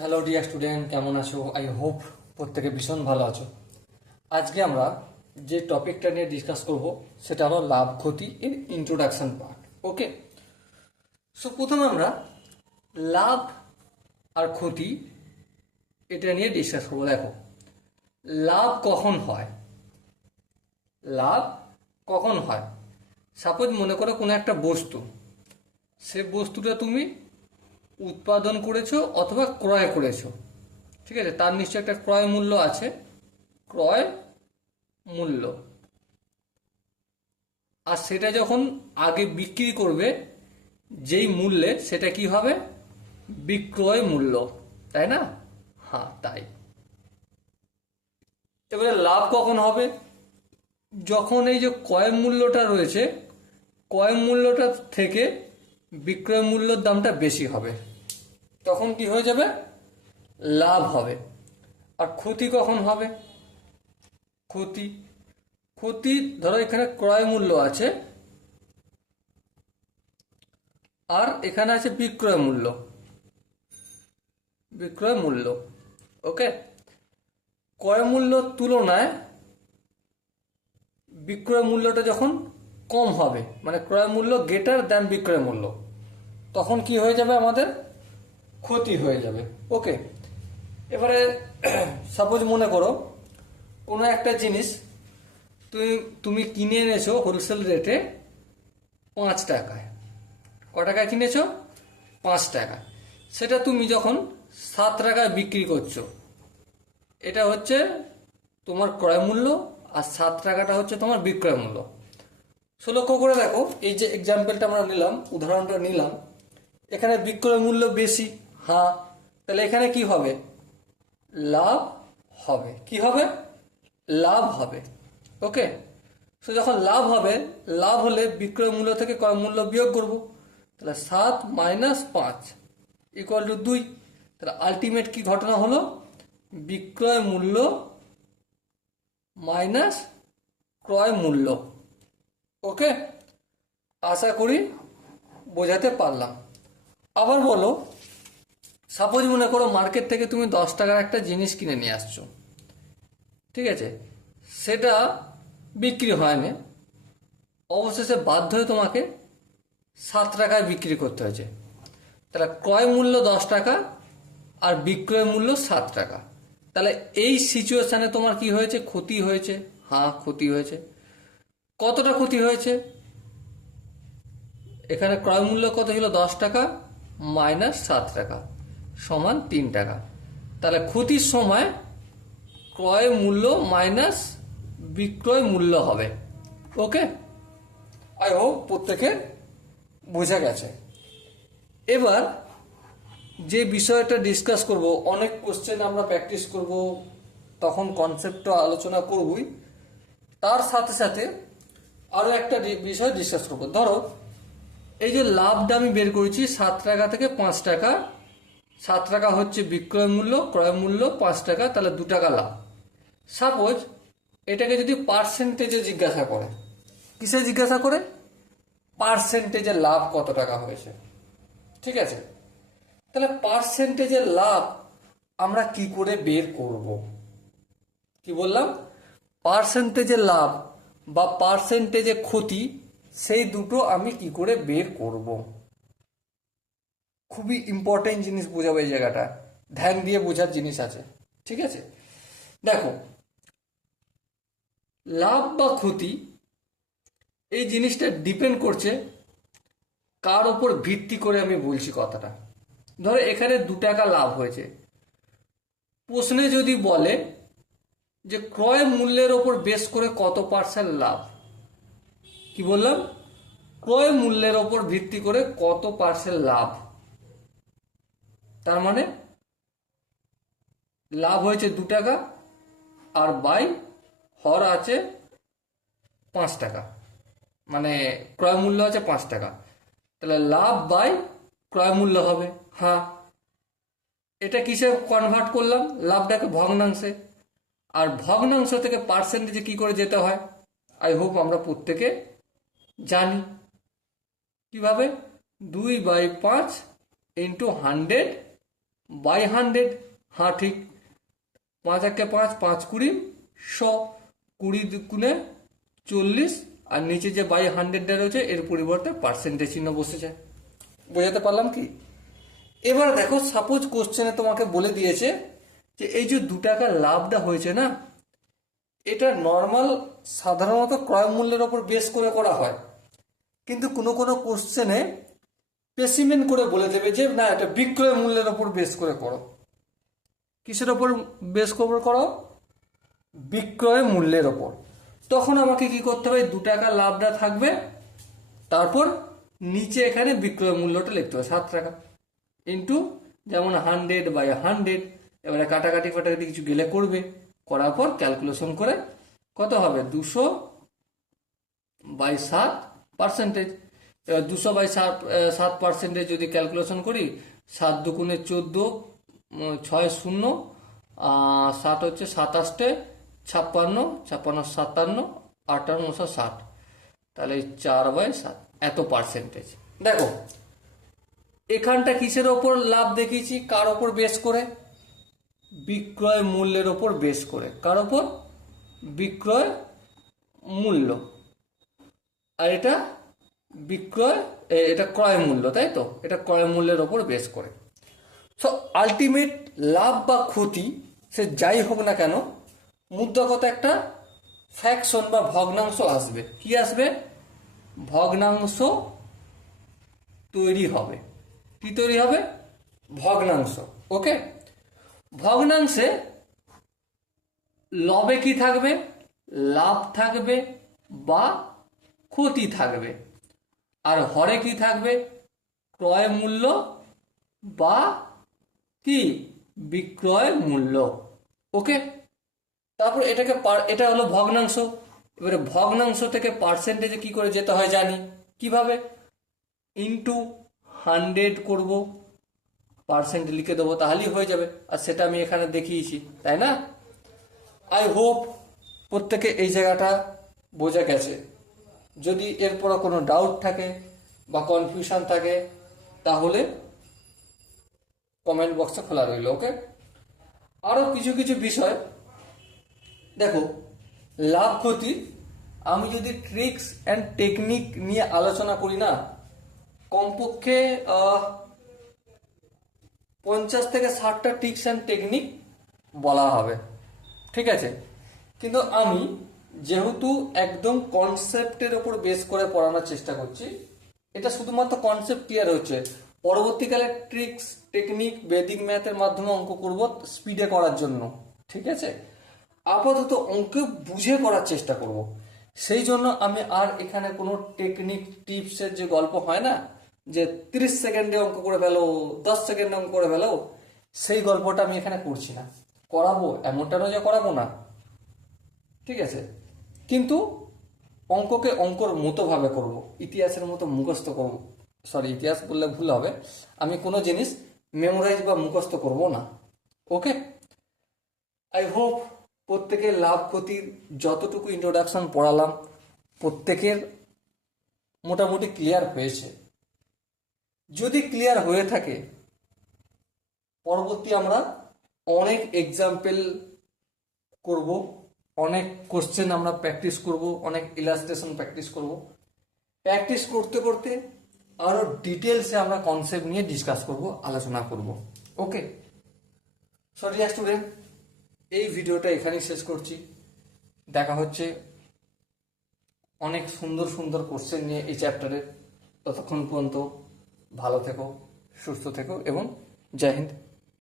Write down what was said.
Hello dear student, কেমন আছো? I hope প্রত্যেকে ভীষণ ভালো আছো। আজকে আমরা যে টপিকটা নিয়ে ডিসকাস করব সেটা হলো লাভ ক্ষতি এর ইন্ট্রোডাকশন পার্ট। ওকে, সো প্রথমে আমরা লাভ আর ক্ষতি এটা নিয়ে ডিসকাস করবো। দেখো, লাভ কখন হয়? লাভ কখন হয়? সাপোজ মনে করো কোনো একটা বস্তু, সে বস্তুটা তুমি উৎপাদন করেছো অথবা ক্রয় করেছো, ঠিক আছে? তার নিশ্চয়ই একটা ক্রয় মূল্য আছে, ক্রয় মূল্য। আর সেটা যখন আগে বিক্রি করবে যেই মূল্যে, সেটা কি হবে? বিক্রয় মূল্য, তাই না? হ্যাঁ, তাই। এবারে লাভ কখন হবে? যখন এই যে ক্রয় মূল্যটা রয়েছে, ক্রয় মূল্যটা থেকে বিক্রয় মূল্যের দামটা বেশি হবে, তখন কি হয়ে যাবে? লাভ হবে। আর ক্ষতি কখন হবে? ক্ষতি ক্ষতি ধরো এখানে ক্রয় মূল্য আছে আর এখানে আছে বিক্রয় মূল্য। বিক্রয় মূল্য, ওকে। ক্রয় মূল্যর তুলনায় বিক্রয় মূল্যটা যখন কম হবে, মানে ক্রয় মূল্য গ্রেটার দ্যান বিক্রয় মূল্য, তখন কি হয়ে যাবে? আমাদের ক্ষতি হয়ে যাবে। ওকে, এবারে সাপোজ মনে করো কোনো একটা জিনিস তুমি তুমি কিনে এনেছো হোলসেল রেটে 5 টাকায়। ক টাকায় কিনেছো? 5 টাকা। সেটা তুমি যখন 7 টাকায় বিক্রি করছো, এটা হচ্ছে তোমার ক্রয় মূল্য, আর 7 টাকাটা হচ্ছে তোমার বিক্রয় মূল্য। লক্ষ্য করে দেখো, এই যে এক্সাম্পলটা আমরা নিলাম, উদাহরণটা নিলাম, এখানে বিক্রয় মূল্য বেশি। হ্যাঁ, তাহলে এখানে কি হবে? লাভ হবে। কি হবে? লাভ হবে। ওকে, যখন লাভ হবে, লাভ হলে বিক্রয় মূল্য থেকে ক্রয় মূল্য বিয়োগ করব। তাহলে 7 - 5 = 2। তাহলে আলটিমেট কি ঘটনা হলো? বিক্রয় মূল্য মাইনাস ক্রয় মূল্য। ওকে, আশা করি বোঝাতে পারলাম। আবার বলো, সাপোজ মনে করো মার্কেট থেকে তুমি 10 টাকার একটা জিনিস কিনে নিয়ে আসছো, ঠিক আছে? সেটা বিক্রি হয়নি, অবশেষে বাধ্য হয়ে তোমাকে 7 টাকায় বিক্রি করতে হয়েছে। তাহলে ক্রয় মূল্য 10 টাকা আর বিক্রয় মূল্য 7 টাকা। তাহলে এই সিচুয়েশনে তোমার কি হয়েছে? ক্ষতি হয়েছে। হ্যাঁ, ক্ষতি হয়েছে। কতটা ক্ষতি হয়েছে? এখানে ক্রয় মূল্য কত ছিল? 10 টাকা মাইনাস 7 টাকা সমান 3 টাকা। তাহলে ক্ষতির সময় ক্রয় মূল্য মাইনাস বিক্রয় মূল্য হবে। ওকে, আই হোপ প্রত্যেকের বোঝা গেছে। এবার যে বিষয়টা ডিসকাস করব, অনেক কোশ্চেন আমরা প্র্যাকটিস করব, তখন কনসেপ্টটা আলোচনা করবই, তার সাথে সাথে আরও একটা বিষয় ডিসকাস করব। ধরো এই যে লাভটা আমি বের করেছি 7 টাকা থেকে 5 টাকা, 7 টাকা হচ্ছে বিক্রয় মূল্য, ক্রয় মূল্য 5 টাকা, তাহলে 2 টাকা লাভ। সাপোজ এটাকে যদি পার্সেন্টেজে জিজ্ঞাসা করে, কিসে জিজ্ঞাসা করে? পার্সেন্টেজের লাভ কত টাকা হয়েছে, ঠিক আছে? তাহলে পার্সেন্টেজের লাভ আমরা কি করে বের করব? কি বললাম? পার্সেন্টেজের লাভ বা পার্সেন্টেজের ক্ষতি, সেই দুটো আমি কি করে বের করব? খুবই ইম্পর্টেন্ট জিনিস বোঝাবো, এই জায়গাটা ধ্যান দিয়ে বোঝার জিনিস আছে, ঠিক আছে? দেখো, লাভ বা ক্ষতি এই জিনিসটা ডিপেন্ড করছে কার ওপর ভিত্তি করে আমি বলছি কথাটা। ধরো এখানে 2 টাকা লাভ হয়েছে, প্রশ্নে যদি বলে যে ক্রয় মূল্যের ওপর বেস করে কত পার্সেন্ট লাভ, কি বললাম? ক্রয় মূল্যের ওপর ভিত্তি করে কত পার্সেন্ট লাভ, তার মানে লাভ হয়েছে 2 টাকা আর বাই হর আছে 5 টাকা, মানে ক্রয় মূল্য আছে 5 টাকা, তাহলে লাভ বাই ক্রয় মূল্য হবে। হ্যাঁ, এটা কিসে কনভার্ট করলাম? লাভটাকে ভগ্নাংশে। আর ভগ্নাংশ থেকে পার্সেন্টেজে কি করে যেতে হয় আই হোপ আমরা প্রত্যেকে জানি। কিভাবে? 2/5 × 100 বাই 100, হ্যাঁ ঠিক, 5 একে 5, 5 20, 100, 20 গুণে 40, আর নিচে যে বাই 100 রয়েছে এর পরিবর্তে পার্সেন্টেজ চিহ্ন বসে যায়। বোঝাতে পারলাম কি? এবার দেখো, সাপোজ কোশ্চেনে তোমাকে বলে দিয়েছে যে এই যে 2 টাকার লাভটা হয়েছে না, এটা নর্মাল সাধারণত ক্রয় মূল্যের ওপর বেস করে করা হয়, কিন্তু কোনো কোনো কোশ্চেনে স্পেসিমেন করে বলে দেবে যে না, এটা বিক্রয় মূল্যের ওপর বেস করে করো। কিসের ওপর বেস করে করো? বিক্রয় মূল্যের ওপর। তখন আমাকে কি করতে হবে? 2 টাকার লাভটা থাকবে, তারপর নিচে এখানে বিক্রয় মূল্যটা লিখতে হবে 7 টাকা, ইন্টু যেমন 100/100। এবারে কাটাকাটি ফাটাকাটি কিছু গেলে করবে, করার পর ক্যালকুলেশন করে কত হবে? 200/7%। এবার 200/7% যদি ক্যালকুলেশন করি, 7 দুগুণে 14, 6 0, 7 হচ্ছে 27, 56, 56 57, 58, 60, তাহলে 4/7 এত পার্সেন্টেজ। দেখো এখানটা কিসের ওপর লাভ দেখিয়েছি? কার ওপর বেস করে? বিক্রয় মূল্যের ওপর বেস করে। কার ওপর? বিক্রয় মূল্য। আর এটা এটা ক্রয় মূল্য, তাই তো? এটা ক্রয় মূল্যের ওপর বেস করে। সো আলটিমেট লাভ বা ক্ষতি সে যাই হোক না কেন, মুদ্রাগত একটা ফ্র্যাকশন বা ভগ্নাংশ আসবে। কি আসবে? ভগ্নাংশ তৈরি হবে। কি তৈরি হবে? ভগ্নাংশ। ওকে, ভগ্নাংশে লবে কি থাকবে? লাভ থাকবে বা ক্ষতি থাকবে। আর হরে কি থাকবে? ক্রয় মূল্য বা কি বিক্রয় মূল্য। ওকে, তারপর এটা হলো ভগ্নাংশ। এবারে ভগ্নাংশ থেকে পার্সেন্টেজে কি করে যেতে হয় জানি। কিভাবে? ইন্টু 100 করব, পার্সেন্ট লিখে দেবো, তাহলেই হয়ে যাবে। আর সেটা আমি এখানে দেখিয়েছি, তাই না? আই হোপ প্রত্যেকে এই জায়গাটা বোঝা গেছে। যদি এরপর কোনো ডাউট থাকে বা কনফিউশন থাকে তাহলে কমেন্ট বক্সটা খোলা রইল। ওকে, আরও কিছু কিছু বিষয় দেখো। লাভ ক্ষতি আমি যদি ট্রিক্স অ্যান্ড টেকনিক নিয়ে আলোচনা করি না, কমপক্ষে 50 থেকে 60টা ট্রিক্স অ্যান্ড টেকনিক বলা হবে, ঠিক আছে? কিন্তু আমি যেহেতু একদম কনসেপ্টের ওপর বেস করে পড়ানোর চেষ্টা করছি, এটা শুধুমাত্র কনসেপ্ট ক্লিয়ার হচ্ছে। পরবর্তীকালে ট্রিক্স টেকনিক বেদিক ম্যাথের মাধ্যমে অঙ্ক করব স্পিডে করার জন্য, ঠিক আছে? আপাতত অঙ্ক বুঝে করার চেষ্টা করব। সেই জন্য আমি আর এখানে কোনো টেকনিক টিপসের যে গল্প হয় না, যে 30 সেকেন্ডে অঙ্ক করে ফেলো, 10 সেকেন্ডে অঙ্ক করে ফেলো, সেই গল্পটা আমি এখানে করছি না। করাবো এমনটা নয় যে করাবো না, ঠিক আছে? কিন্তু অঙ্ককে অঙ্কর মতো ভাবে করব, ইতিহাসের মতো মুখস্থ করব। সরি, ইতিহাস বললে ভুল হবে। আমি কোনো জিনিস মেমোরাইজ বা মুখস্থ করব না। ওকে, আই হোপ প্রত্যেকের লাভ ক্ষতির যতটুকু ইন্ট্রোডাকশন পড়ালাম প্রত্যেকের মোটামুটি ক্লিয়ার হয়েছে। যদি ক্লিয়ার হয়ে থাকে, পরবর্তী আমরা অনেক এক্সাম্পল করব, অনেক কোশ্চেন আমরা প্র্যাকটিস করব, অনেক ইলাস্ট্রেশন প্র্যাকটিস করব। প্র্যাকটিস করতে করতে আরও ডিটেলসে আমরা কনসেপ্ট নিয়ে ডিসকাস করব, আলোচনা করব। ওকে, সরি স্টুডেন্ট, এই ভিডিওটা এখানেই শেষ করছি। দেখা হচ্ছে অনেক সুন্দর সুন্দর কোশ্চেন নিয়ে এই চ্যাপ্টারের। ততক্ষণ পর্যন্ত ভালো থেকো, সুস্থ থেকো এবং জয় হিন্দ।